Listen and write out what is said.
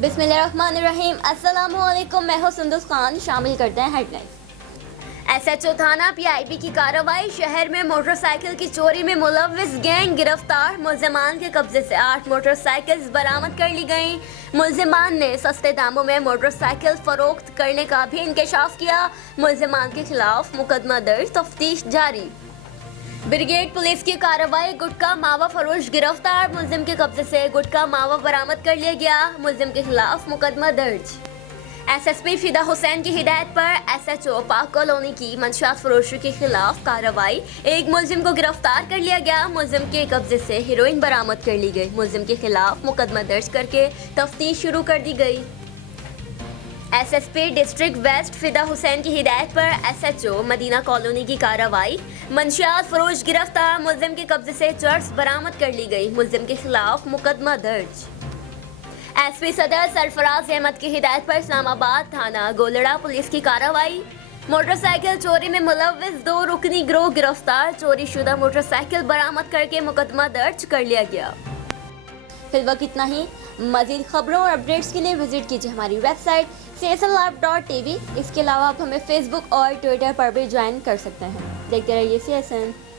बिस्मिल्लाहिर्रहमानिर्रहीम। अस्सलामुअलैकुम। मैं हूं सुंदस खान। शामिल करते हैं हेडलाइंस। एसएचओ थाना पीआईबी की कार्रवाई। शहर में मोटरसाइकिल की चोरी में मुलव्विस गैंग गिरफ्तार। मुल्जिमान के कब्जे से 8 मोटरसाइकिल बरामद कर ली गईं। मुल्जिमान ने सस्ते दामों में मोटरसाइकिल फरोख्त करने का भी इंकशाफ किया। मुल्जिमान के खिलाफ मुकदमा दर्ज, तफ्तीश जारी। ब्रिगेड पुलिस की कार्रवाई। गुटखा मावा फरोश गिरफ्तार। मुल्जिम के कब्जे से गुटखा मावा बरामद कर लिया गया। मुल्जिम के खिलाफ मुकदमा दर्ज। एसएसपी फिदा हुसैन की हिदायत पर एसएचओ पाक कॉलोनी की मंशियात फरोशी के खिलाफ कार्रवाई। एक मुल्जिम को गिरफ्तार कर लिया गया। मुल्जिम के कब्जे से हेरोइन बरामद कर ली गई। मुल्जिम के खिलाफ मुकदमा दर्ज करके तफ्तीश शुरू कर दी गई। एसएसपी डिस्ट्रिक्ट वेस्ट फिदा हुसैन की हिदायत पर एसएचओ मदीना कॉलोनी की कार्रवाई। मंशियात फरोश गिरफ्तार। मुल्जिम के कब्जे से चर्स बरामद कर ली गई। मुल्जिम के खिलाफ मुकदमा दर्ज। एसपी सदर सरफराज अहमद की हिदायत पर इस्लामाबाद थाना गोलड़ा पुलिस की कार्रवाई। मोटरसाइकिल चोरी में मुलव्विस 2 रुकनी गिरोह गिरफ्तार। चोरी शुदा मोटरसाइकिल बरामद करके मुकदमा दर्ज कर लिया गया। फिलहाल इतना ही। मजीद खबरों और अपडेट्स के लिए विजिट कीजिए हमारी वेबसाइट cslive.tv। इसके अलावा आप हमें फेसबुक और ट्विटर पर भी ज्वाइन कर सकते हैं। देखते रहिए CSN।